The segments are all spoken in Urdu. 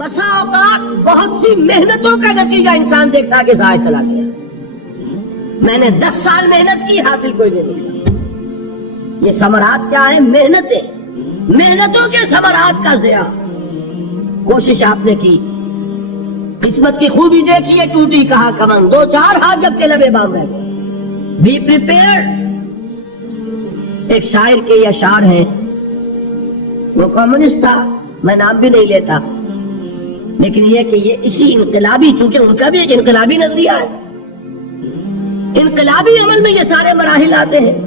بسا اوقات بہت سی محنتوں کا نتیجہ انسان دیکھتا کہ ضائع چلا گیا، میں نے 10 سال محنت کی، حاصل کوئی نہیں نکلا۔ یہ ثمرات کیا ہے؟ محنتوں کے ثمرات کا ضیاع۔ کوشش آپ نے کی، قسمت کی خوبی دیکھیے، ٹوٹی کہاں کمن، 2-4 ہاتھ جب کے لبے باندھ رہے۔ Be prepared. ایک شاعر کے یہ اشعار ہیں، وہ کمیونسٹ تھا، میں نام بھی نہیں لیتا، لیکن یہ کہ یہ اسی انقلابی، چونکہ ان کا بھی ایک انقلابی نظریہ ہے، انقلابی عمل میں یہ سارے مراحل آتے ہیں۔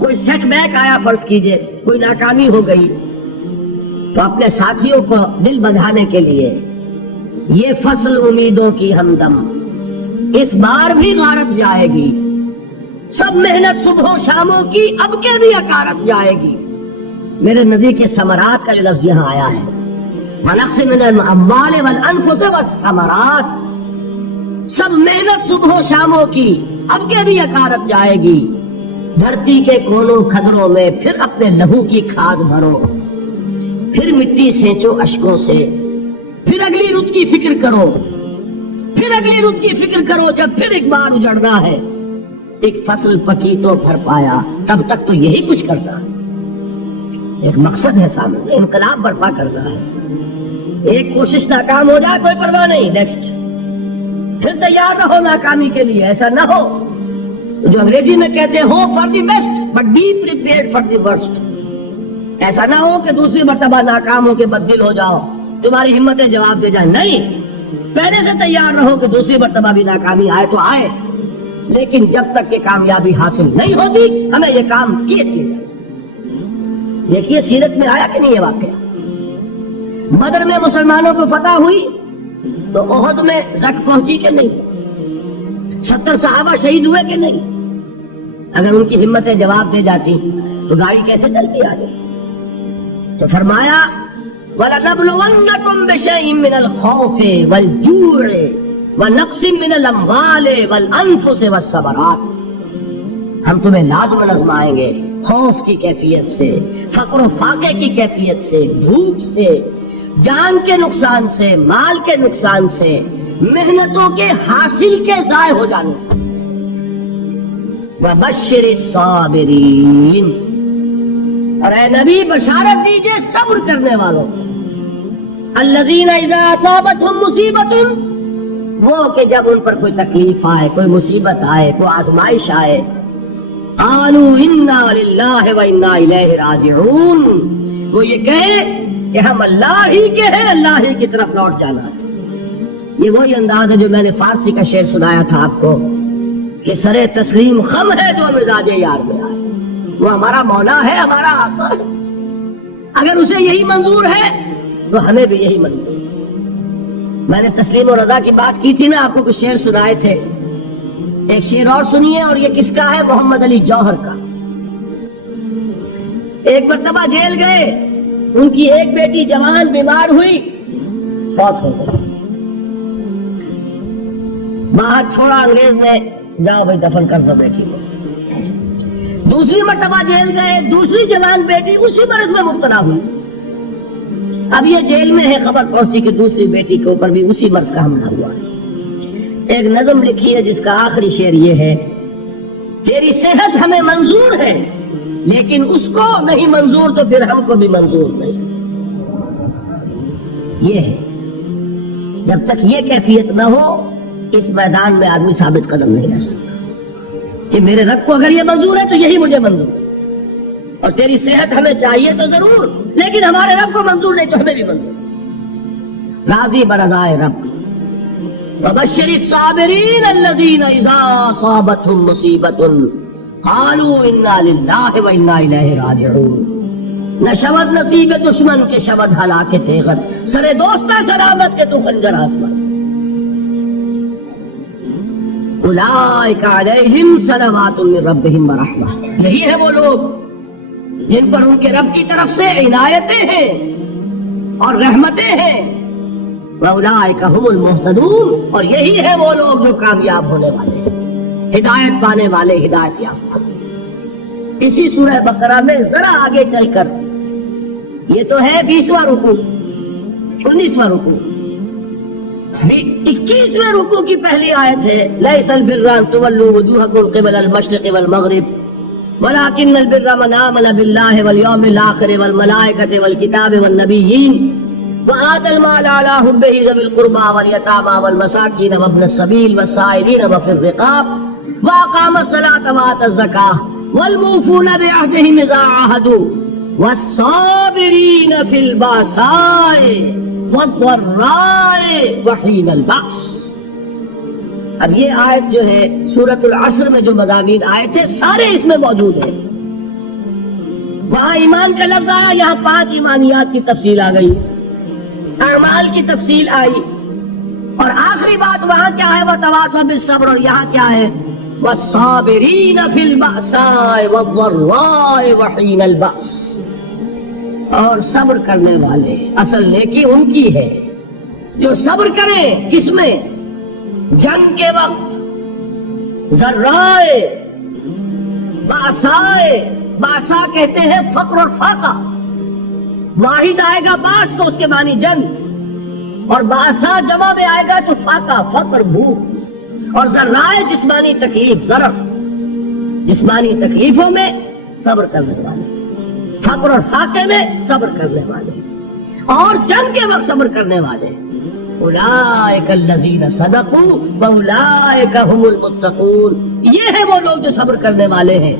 کوئی سیٹ بیک آیا، فرض کیجئے کوئی ناکامی ہو گئی، تو اپنے ساتھیوں کو دل بندھانے کے لیے یہ فصل امیدوں کی ہمدم اس بار بھی غارت جائے گی، سب محنت صبح و شاموں کی اب کے بھی اکارت جائے گی۔ میرے نبی کے ثمرات کا جو لفظ یہاں آیا ہے، وَنَقْصٍ مِّنَ الْأَمْوَالِ وَالْأَنفُسِ وَالثَّمَرَاتِ، سب محنت صبح و شاموں کی اب کے بھی اکارت جائے گی۔ دھرتی کے کونوں کھدروں میں پھر اپنے لہو کی کھاد بھرو، پھر مٹی سینچو اشکوں سے، پھر اگلی رت کی فکر کرو، پھر اگلی رت کی فکر کرو، جب پھر ایک بار اجڑنا ہے۔ ایک فصل پکی تو بھر پایا، تب تک تو یہی کچھ کرنا ہے۔ ایک مقصد ہے سامنے، انقلاب برپا کرنا ہے۔ ایک کوشش ناکام ہو جائے کوئی پرواہ نہیں، نیکسٹ، پھر تیار رہو ناکامی کے لیے۔ ایسا نہ ہو جو انگریزی میں کہتے ہیں hope for the best but be prepared for the worst. ایسا نہ ہو کہ دوسری مرتبہ ناکام ہو کے بددل ہو جاؤ، تمہاری ہمتیں جواب دے جائیں، نہیں، پہلے سے تیار رہو کہ دوسری مرتبہ بھی ناکامی آئے تو آئے، لیکن جب تک کہ کامیابی حاصل نہیں ہوتی ہمیں یہ کام کیے تھے۔ دیکھیے سیرت میں آیا کہ نہیں یہ واقعہ؟ بدر میں مسلمانوں کو فتح ہوئی تو احد میں زک پہنچی کہ نہیں؟ 70 صحابہ شہید ہوئے کہ نہیں؟ اگر ان کی ہمتیں جواب دے جاتی تو گاڑی کیسے چلتی آگے؟ تو فرمایا وَلَنَبْلُوَنَّكُمْ بِشَيْءٍ مِّنَ الْخَوْفِ وَالْجُوعِ وَنَقْصٍ مِّنَ الْأَمْوَالِ وَالْأَنفُسِ وَالثَّمَرَاتِ، ہم تمہیں لازم آزمائیں گے، خوف کی کیفیت سے، فقر و فاقے کی کیفیت سے، بھوک سے، جان کے نقصان سے، مال کے نقصان سے، محنتوں کے حاصل کے ضائع ہو جانے سے۔ وَبَشِّرِ الصَّابِرِينَ، اور اے نبی بشارت دیجئے صبر کرنے والوں، الَّذِينَ إِذَا أَصَابَتْهُمْ مُصِيبَةٌ، وہ کہ جب ان پر کوئی تکلیف آئے، کوئی مصیبت آئے، کوئی آزمائش آئے، قالوا انا للہ وانا الیہ راجعون، وہ یہ کہے کہ ہم اللہ ہی کے ہیں، اللہ ہی کی طرف لوٹ جانا ہے۔ یہ وہی انداز ہے جو میں نے فارسی کا شعر سنایا تھا آپ کو کہ سرے تسلیم خم ہے جو مزاج یار میں آئے۔ وہ ہمارا مولا ہے، ہمارا آقا ہے، اگر اسے یہی منظور ہے تو ہمیں بھی یہی منظور ہے۔ میں نے تسلیم و رضا کی بات کی تھی نا، آپ کو کچھ شعر سنائے تھے، ایک شعر اور سنیے، اور یہ کس کا ہے؟ محمد علی جوہر کا۔ ایک مرتبہ جیل گئے، ان کی ایک بیٹی جوان بیمار ہوئی، فوت ہو گئی، باہر چھوڑا انگریز نے، جاؤ بھائی دفن کر دو بیٹی کو۔ دوسری مرتبہ جیل گئے، دوسری جوان بیٹی اسی مرض میں مبتلا ہوئی۔ اب یہ جیل میں ہے، خبر پہنچی کہ دوسری بیٹی کے اوپر بھی اسی مرض کا حملہ ہوا ہے۔ ایک نظم لکھی ہے جس کا آخری شعر یہ ہے، تیری صحت ہمیں منظور ہے لیکن اس کو نہیں منظور تو پھر ہم کو بھی منظور نہیں۔ یہ ہے، جب تک یہ کیفیت نہ ہو اس میدان میں آدمی ثابت قدم نہیں رہ سکتا کہ میرے رب کو اگر یہ منظور ہے تو یہی مجھے منظور ہے، اور تیری صحت ہمیں چاہیے تو ضرور، لیکن ہمارے رب کو منظور نہیں تو ہمیں بھی منظور۔ راضی برضائے رب۔ وَبَشِّرِ الصَّابِرِينَ الَّذِينَ إِذَا أَصَابَتْهُمْ مُصِيبَةٌ قَالُوا إِنَّا لِلَّهِ وَإِنَّا إِلَيْهِ رَاجِعُونَ۔ نہ شود نصیب دشمن کے شود ہلاک تیغت، سر دوستہ سلامت کے تو خنجر آسمان۔ اولئک علیہم صلوات من ربہم ورحمہ، یہی ہے وہ لوگ جن پر ان کے رب کی طرف سے عنایتیں ہیں اور رحمتیں ہیں۔ وَأُولَٰئِكَ هُمُ الْمُهْتَدُونَ، اور یہی ہے وہ لوگ جو کامیاب ہونے والے ہیں، ہدایت پانے والے، ہدایت یافتہ۔ اسی سورہ بقرہ میں ذرا آگے چل کر، یہ تو ہے 20واں رکوع، 19واں رکوع. 21ویں رکوع کی پہلی آیت ہے لیس البر ان تولوا وجوهکم قبل المشرق والمغرب ولكن البر من آمن بالله واليوم الآخر والملائكة والكتاب والنبيين وآتى المال على حبه ذوي القربى واليتامى والمساكين وابن السبيل والسائلين وفي الرقاب وأقام الصلاة وآتى الزكاة والموفون بعهدهم إذا عاهدوا والصابرين في البأساء والضراء وحين البأس. اب یہ آیت جو ہے سورۃ العصر میں جو مضامین آئے تھے سارے اس میں موجود ہیں. وہاں ایمان کا لفظ آیا, یہاں 5 ایمانیات کی تفصیل آ گئی, اعمال کی تفصیل آئی, اور آخری بات وہاں کیا ہے وتواصوا بالصبر, اور یہاں کیا ہے والصابرین فی البأساء والضراء وحین البأس. اور صبر کرنے والے, اصل نیکی ان کی ہے جو صبر کریں. کس میں؟ جنگ کے وقت. ذرائے باسائے, باسا کہتے ہیں فقر اور فاقہ. واحد آئے گا باس تو اس کے معنی جنگ, اور باسا جمع میں آئے گا تو فاقہ فقر بھوک. اور ذرائے جسمانی تکلیف, ضرر جسمانی تکلیفوں میں صبر کرنے والے, فقر اور فاقے میں صبر کرنے والے, اور جنگ کے وقت صبر کرنے والے. اولئک الذین صدقوا واولئک هم المتقون. یہ ہیں وہ لوگ جو صبر کرنے والے ہیں,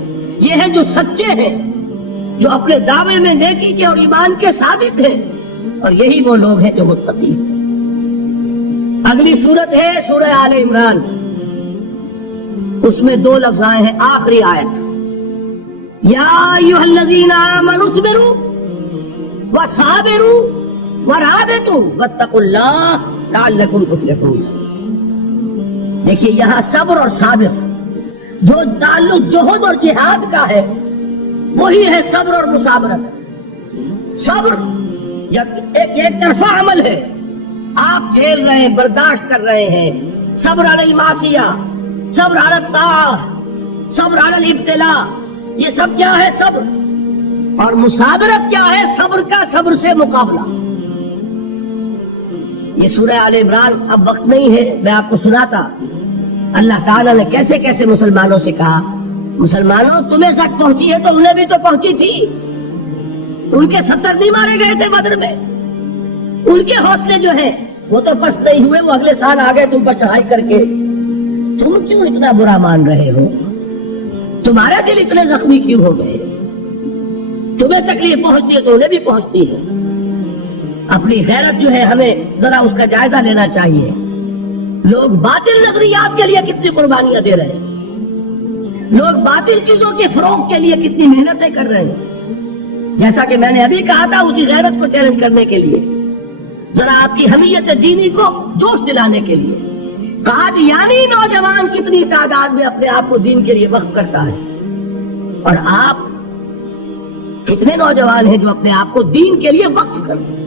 یہ ہیں جو سچے ہیں, جو اپنے دعوے میں نیکی کے اور ایمان کے ثابت ہیں, اور یہی وہ لوگ ہیں جو متقی ہیں. اگلی سورت ہے سورہ آل عمران, اس میں 2 لفظ آئے ہیں آخری آیت یا ایھا الذین آمنوا اصبروا وصابروا ورابطوا واتقوا اللہ لعلکم تفلحون. دیکھیے یہاں صبر اور صابر جو تعلق جہد اور جہاد کا ہے وہی ہے صبر اور مصابرت. صبر ایک طرفہ عمل ہے, آپ جھیل رہے ہیں, برداشت کر رہے ہیں. صبر علی المعصیہ, صبر علی الطاعہ, صبر علی الابتلاء, یہ سب کیا ہے صبر. اور مصابرت کیا ہے صبر کا صبر سے مقابلہ. یہ سورہ آل عمران اب وقت نہیں ہے, میں آپ کو سناتا اللہ تعالیٰ نے کیسے کیسے مسلمانوں سے کہا مسلمانوں تمہیں سخت پہنچی ہے تو انہیں بھی تو پہنچی تھی. ان کے 70 نہیں مارے گئے تھے بدر میں, ان کے حوصلے جو ہیں وہ تو پست نہیں ہوئے, وہ اگلے سال آ گئے تم پر چڑھائی کر کے. تم کیوں اتنا برا مان رہے ہو, تمہارے دل اتنے زخمی کیوں ہو گئے؟ تمہیں تکلیف پہنچتی ہے تو انہیں بھی پہنچتی ہے. اپنی غیرت جو ہے ہمیں ذرا اس کا جائزہ لینا چاہیے. لوگ باطل نظریات کے لیے کتنی قربانیاں دے رہے ہیں, لوگ باطل چیزوں کے فروغ کے لیے کتنی محنتیں کر رہے ہیں. جیسا کہ میں نے ابھی کہا تھا اسی غیرت کو چیلنج کرنے کے لیے, ذرا آپ کی حمیت دینی کو جوش دلانے کے لیے. قادیانی نوجوان کتنی تعداد میں اپنے آپ کو دین کے لیے وقف کرتا ہے, اور آپ کتنے نوجوان ہیں جو اپنے آپ کو دین کے لیے وقف کرتے ہیں.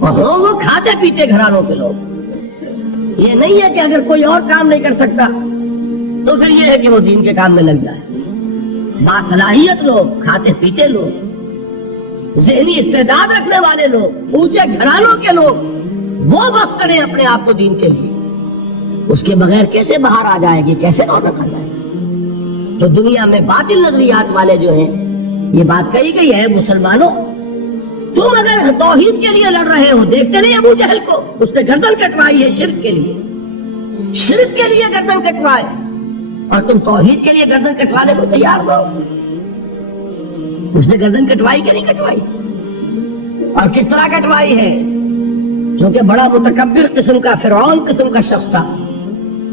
اور وہ کھاتے پیتے گھرانوں کے لوگ. یہ نہیں ہے کہ اگر کوئی اور کام نہیں کر سکتا تو پھر یہ ہے کہ وہ دین کے کام میں لگ جائے. باصلاحیت لوگ, کھاتے پیتے لوگ, ذہنی استعداد رکھنے والے لوگ, اونچے گھرانوں کے لوگ, وہ وقت کریں اپنے آپ کو دین کے لیے. اس کے بغیر کیسے باہر آ جائے گی, کیسے رونق آ جائے گی؟ تو دنیا میں باطل نظریات والے جو ہیں یہ بات کہی گئی ہے مسلمانوں تم اگر توحید کے لیے لڑ رہے ہو, دیکھتے نہیں ابو جہل کو, اس نے گردن کٹوائی ہے شرک کے لیے, شرک کے لیے گردن کٹوائے, اور تم توحید کے لیے گردن کٹوانے کو تیار ہو. اس نے گردن کٹوائی کہ نہیں کٹوائی, اور کس طرح کٹوائی ہے؟ کیونکہ بڑا متکبر قسم کا, فرعون قسم کا شخص تھا.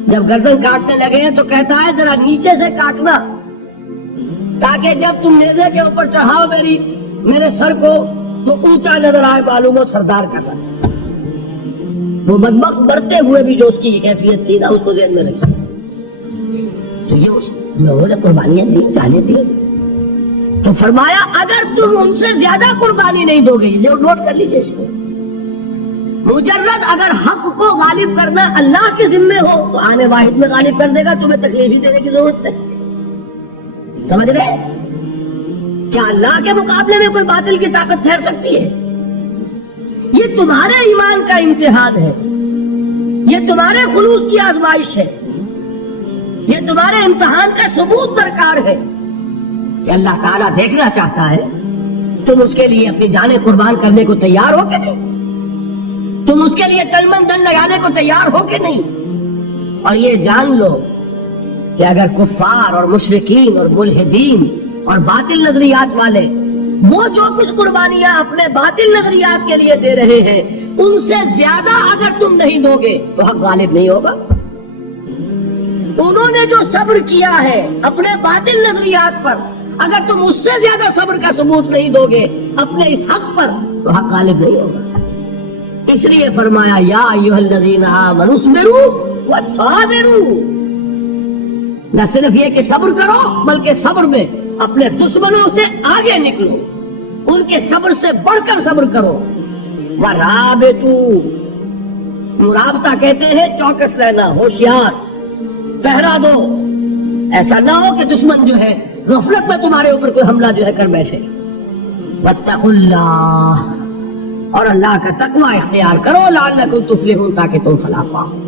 جب گردن کاٹنے لگے تو کہتا ہے ذرا نیچے سے کاٹنا, تاکہ جب تم نیزے کے اوپر چڑھاؤ میرے سر کو تو اونچا نظر آئے, معلوم ہو سردار کا سر. وہ بدبخت مرتے ہوئے بھی جو اس کی یہ کیفیت تھی نا, اس کو ذہن میں رکھی. تو یہ اس لوگوں نے قربانیاں دی, جانے دی. تو فرمایا اگر تم ان سے زیادہ قربانی نہیں دو گے, نوٹ کر لیجیے اس کو, مجرد اگر حق کو غالب کرنا اللہ کے ذمے ہو تو آنے واحد میں غالب کر دے گا, تمہیں تکلیف ہی دینے کی ضرورت نہیں. سمجھ رہے؟ کیا اللہ کے مقابلے میں کوئی باطل کی طاقت ٹھہر سکتی ہے؟ یہ تمہارے ایمان کا امتحان ہے، یہ تمہارے خلوص کی آزمائش ہے، یہ تمہارے امتحان کا ثبوت درکار ہے کہ اللہ تعالیٰ دیکھنا چاہتا ہے تم اس کے لیے اپنی جانیں قربان کرنے کو تیار ہو کہ نہیں، تم اس کے لیے تلمن دن لگانے کو تیار ہو کہ نہیں۔ اور یہ جان لو کہ اگر کفار اور مشرکین اور ملحدین اور باطل نظریات والے وہ جو کچھ قربانیاں اپنے باطل نظریات کے لیے دے رہے ہیں ان سے زیادہ اگر تم نہیں دو گے تو حق غالب نہیں ہوگا۔ انہوں نے جو صبر کیا ہے اپنے باطل نظریات پر، اگر تم اس سے زیادہ صبر کا ثبوت نہیں دو گے اپنے اس حق پر تو حق غالب نہیں ہوگا۔ اس لیے فرمایا یا ایھا الذین آمنوا اصبروا وصابروا، نہ صرف یہ کہ صبر کرو بلکہ صبر میں اپنے دشمنوں سے آگے نکلو، ان کے صبر سے بڑھ کر صبر کرو۔ ورابطوا، مرابطہ کہتے ہیں چوکس رہنا، ہوشیار، پہرا دو، ایسا نہ ہو کہ دشمن جو ہے غفلت میں تمہارے اوپر کوئی حملہ جو ہے کر بیٹھے۔ واتقوا اللہ، اور اللہ کا تقوی اختیار کرو، لعلکم تفلحون، تاکہ تم فلاح پاؤ۔